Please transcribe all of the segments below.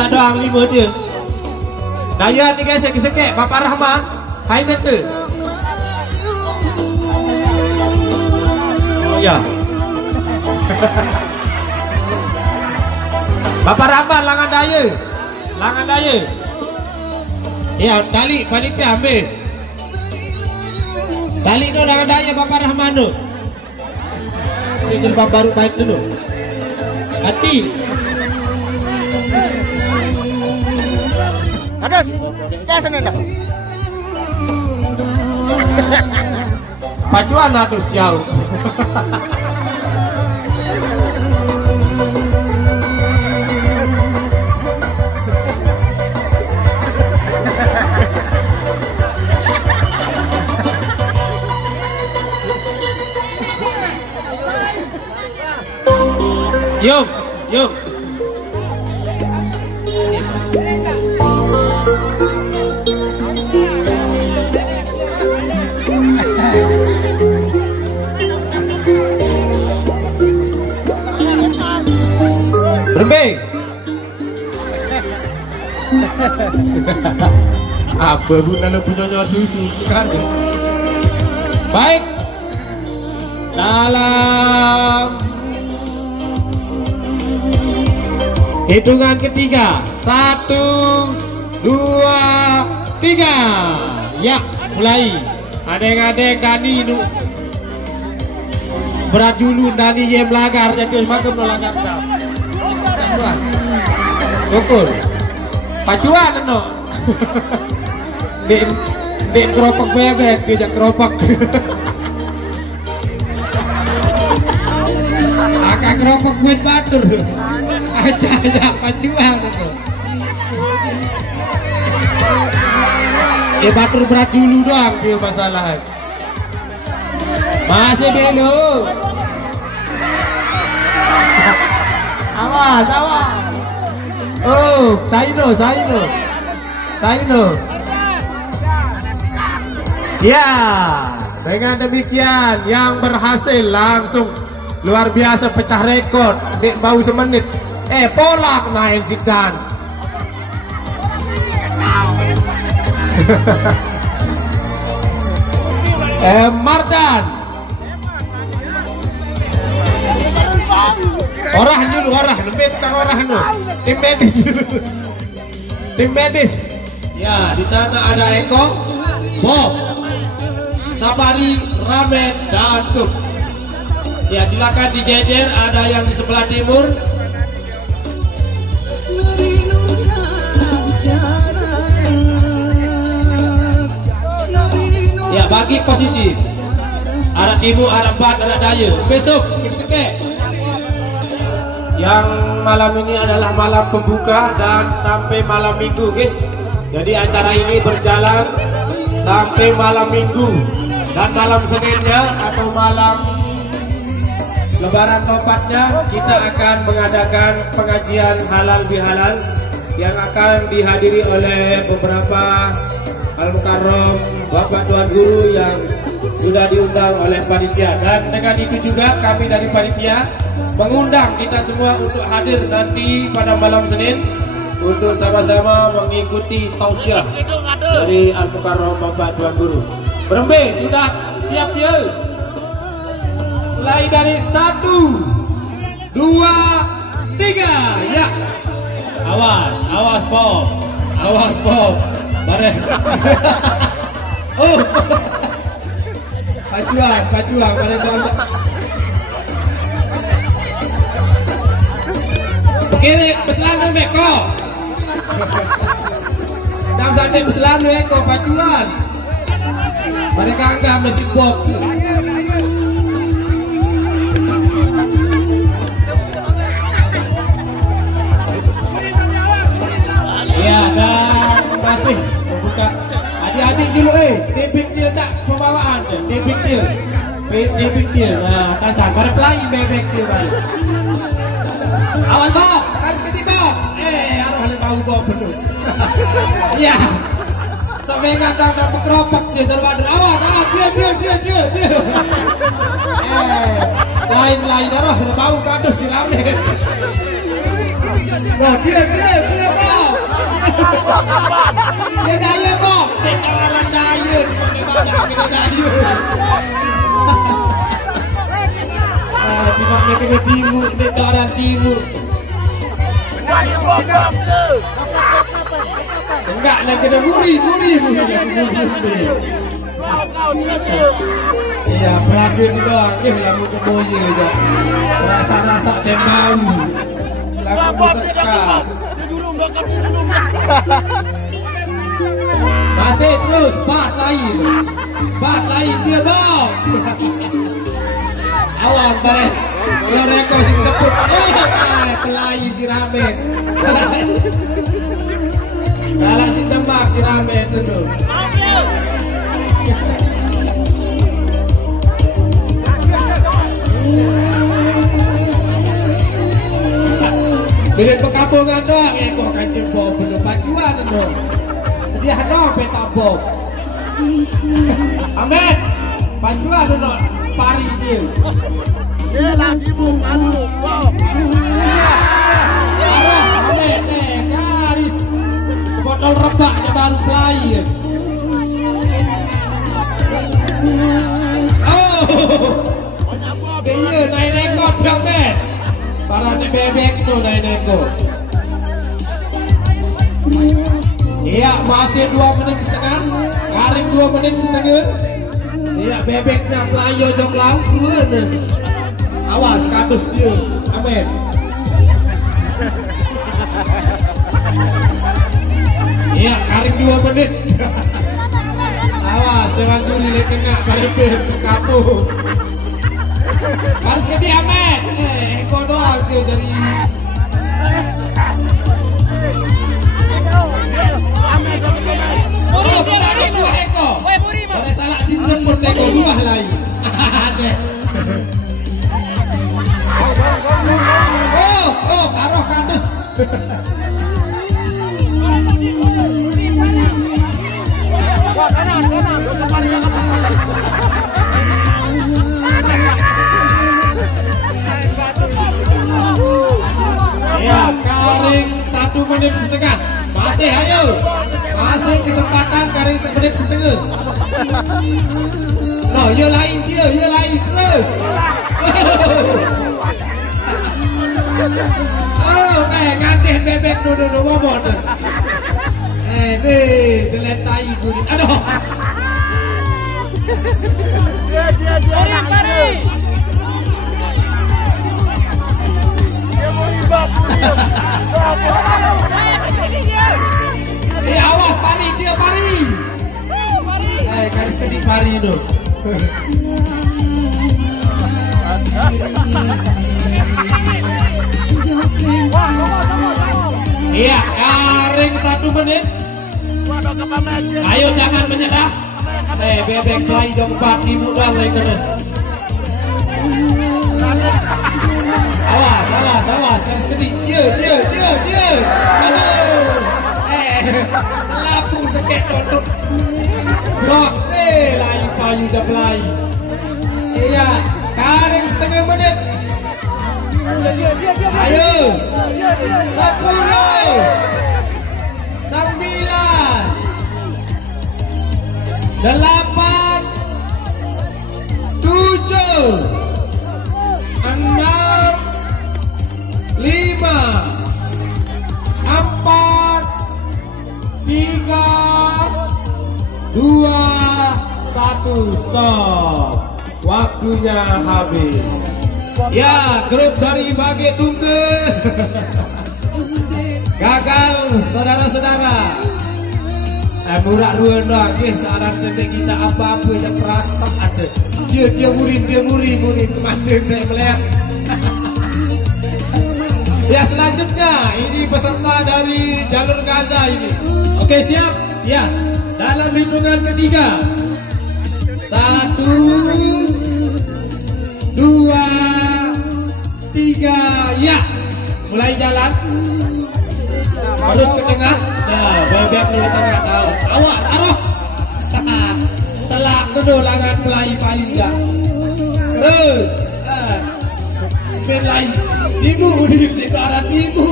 Ada doang 5 dia. Daya ni guys, sekek Bapak Rahman. Hai nanti. Oh ya. Bapak Rahman langan daya. Langan daya. Ya, tali panitia ambil. Tali tu langan daya Bapak Rahman tu. Ini jumpa baru baik dulu. Hati. Adas, jangan senang. Pacuan atus jauh. Yuk, yuk. Berembing. Apa guna punya susu kan? Baik. Dalam hitungan ketiga, 1, 2, 3. Ya, mulai. Adeng-adeng Dani nu berat dulu Dani ye melanggar jadi makan melanggar kau. Ukur. Pacuan no. Dek keropok bebek dia keropok. Akak keropok buat batur. Aja pacuan no. Ya batur berat dulu doang dia masalah. Masih belum. Awas, awas. Oh, saya no. Ya, dengan demikian yang berhasil langsung luar biasa pecah rekor. Dek bau semenit. Pola kenain Sidan. Mardan. Orang dulu, lebih tukang orang dulu. Tim medis dulu. Tim medis. Ya, di sana ada Eko, Bob, Sabari, Ramen, dan Sup. Ya, silakan dijejer. Ada yang di sebelah timur. Ya, bagi posisi. Ada timur, ada bat, ada daya. Besok, sekek. Yang malam ini adalah malam pembuka dan sampai malam minggu, okay? Jadi acara ini berjalan sampai malam minggu dan malam Seninnya atau malam Lebaran topatnya kita akan mengadakan pengajian halal bihalal yang akan dihadiri oleh beberapa Al-Mukarram Bapak Tuan Guru yang sudah diundang oleh panitia. Dan dengan itu juga kami dari panitia mengundang kita semua untuk hadir nanti pada malam Senin untuk sama-sama mengikuti tausiah dari Al-Mukarram Bapak Tuan Guru. Berembing sudah siap ya? Mulai dari 1, 2, 3. Ya. Awas Bob. Awas Bob. Bareng. Oh. Pacuan bareng tuan. Kiri peselanu Eko. Tam santai peselanu Eko pacuan. Mereka anggap masih Bob. Ya, dan masih membuka adik-adik dulu tebik dia tak pembawaan tebik dia nah kasar pada pelai bebek dia balik. Awas Bob, harus ketiba arah le bau Bob penuh. Ya, tak mengat tak keropok dia serba awas dia lain arah le bau kadus si rame. Nah dia Dia daya kok. Tentang orang daya. Banyak kena daya. Timah kena timur. Tentang orang timur. Enggak nak kena muri. Iya, berhasil juga. Lagu keboya je. Rasa-rasa tembau. Lagu bersekat. Masih terus bat lain dia bau. Awas bareng. Kalau reko sing keput. Pelain si Ramen. Salah si tembak si Ramen dulu. Bila perkampungan doang, kok kancing bom belum pacuan dong. Sedia dong peta bom. Amin. Pacuan dong, pari dia. Dia lagi bom anu bom. Amin, garis. Sebotol rebaknya baru pelayan. Oh, dia naik ekor Amin. Para nek bebek itu naik neko. Iya, masih 2 menit setengah. Karim 2 menit setengah. Iya, bebeknya pelayo jonglang. Awas kardus dia. Amin. Iya, Karim 2 menit. Awas jangan juri lek kena Karim berkapung. Harus ke dia Amin. Eko doang dia dari tak ada 2 Eko. Boleh salah sinten pun Eko 2 lain. Oh, taruh kardus. Ya, Karing 1 menit setengah. Masih ayo. Masih kesempatan Karing 1 menit setengah. No, yo lain dia, yo lain terus. Oh, ganti bebek dulu bobot. Nih, deletai gurih. Aduh. Dia Karing. Awas pari dia pari. Garis kedik pari itu. Iya, Karing 1 menit. Ayo jangan menyerah. Bebek lagi dong 4 ribu dah lagi terus. Awas, garis kedik. Dia. Selapung seket tutup. Blok, lain payu dah pelai. Iya, Karing setengah menit. Ayo. 10 9 8 7 6 5 4 3 2 1 stop. Waktunya habis. Ya, grup dari Bage Tunggal gagal, saudara-saudara. Murah dua lagi searang tentang kita apa-apa yang perasaan ada. Dia murid kemarin saya melihat. Ya, selanjutnya ini peserta dari jalur Gaza ini. Oke, siap? Ya, dalam hitungan ketiga. 1 2 3, ya. Mulai jalan. Terus ke tengah. Nah, bebek di tengah tahu. Awak taruh. Selak dulu langan pelai paling jak. Terus. Pelai ibu di barat ibu.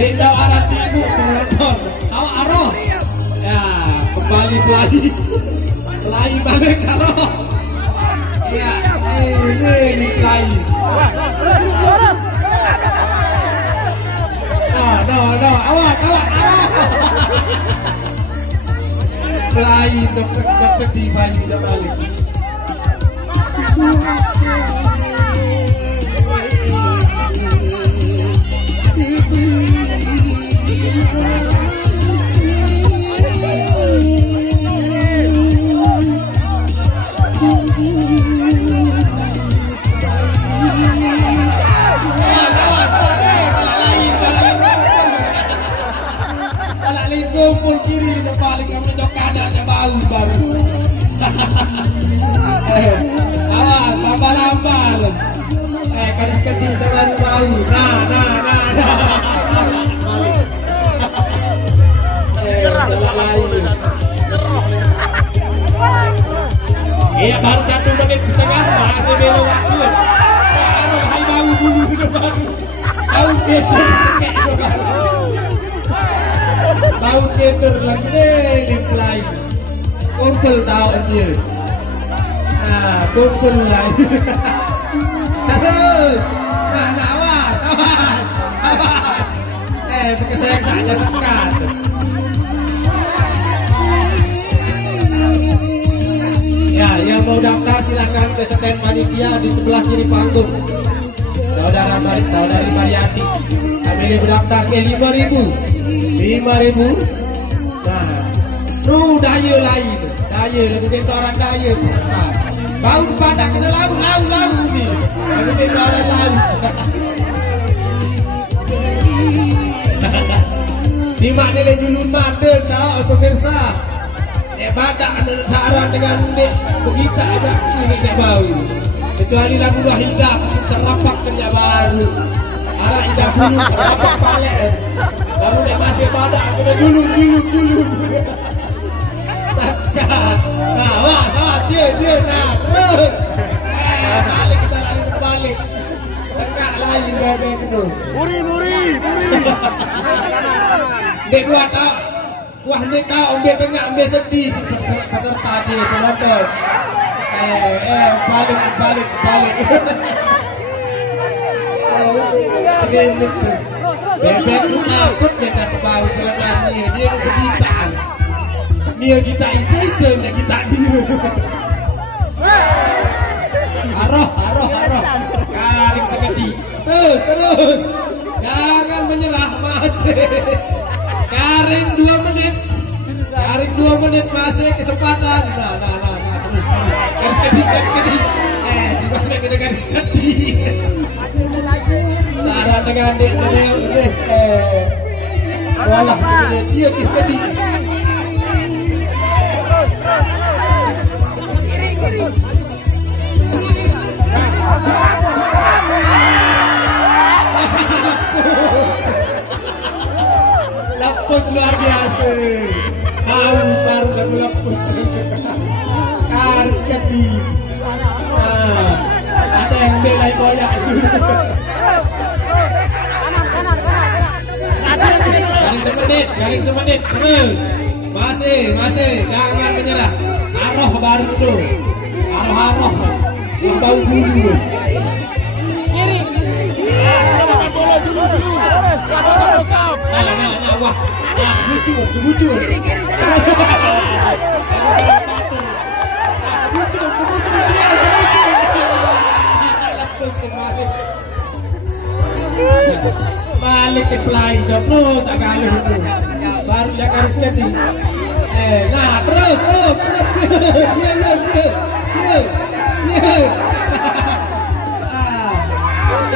Bintau arah timur penonton. Awak arah. Ya, kembali pelai. Pelai balik arah. Ya, ini pelai. No, awak arah. Pelai untuk sedih baju dah balik. Kumpul kiri di balik kamu jok kanan bau baru. Awas tambah-tambah. Kadis kedis baru bau. Nah. Iya baru 1 menit setengah masih belum waktu. Hai bau dulu baru. Bau betul sekek baru. Bau tender lagi deh play. Kumpul tahu dia. Kumpul lagi. Terus. Nah, awas. Pakai saja sekat. Ya, yang mau daftar silakan ke stand panitia di sebelah kiri panggung. Saudari Mariati. Kami berdaftar ke 5.000. Nah, daya lain, lebih orang daya peserta. Bau pada kena lau ni. Lebih orang lau. Di mana le julun mata tahu pemirsa. Badak ada saran dengan dek begitu aja ini dia bau. Kecuali lagu Wahida serapak kerja baru. Arah indah bulu serapak balik. Baru dia masih badak kena julun. Sakat. Nah, awas dia nah terus. Balik ke sana balik. Tengah lain bebek itu. Muri. Dek 2 tahun. Wah ni tahu ambil tengah ambil sedih si peserta dia penonton. Balik. Bebek tu takut dia tak bau jalan dia kegitaan. Dia kita itu kita dia. Arah. Garing sekali. Terus. Jangan menyerah masih. Garing 2 menit. Garing 2 menit masih kesempatan. Nah. Terus. Garis kedi. Di mana kita garis kedi? Sarah dengan dek deh. Walah dia garis kedi. Lapus luar biasa. Baru lagu lapus. Garis kedi. Ada yang belai boyak dulu. Garing semenit. Terus. Masih. Jangan menyerah. Aroh baru dulu. Aroh. Bau bulu. Kiri. Bola dulu. Nah, wah. Bujur. Balik ke play terus agak lu baru ya garis kedi. Nah terus dia.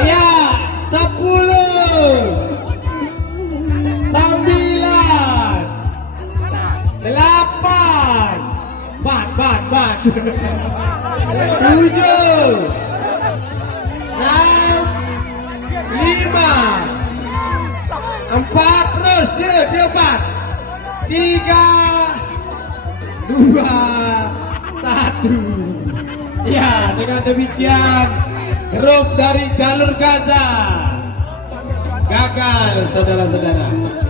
Ya 10 bat 7 6 5 4 3 2 1 ya dengan demikian grup dari jalur Gaza Gagal, saudara-saudara.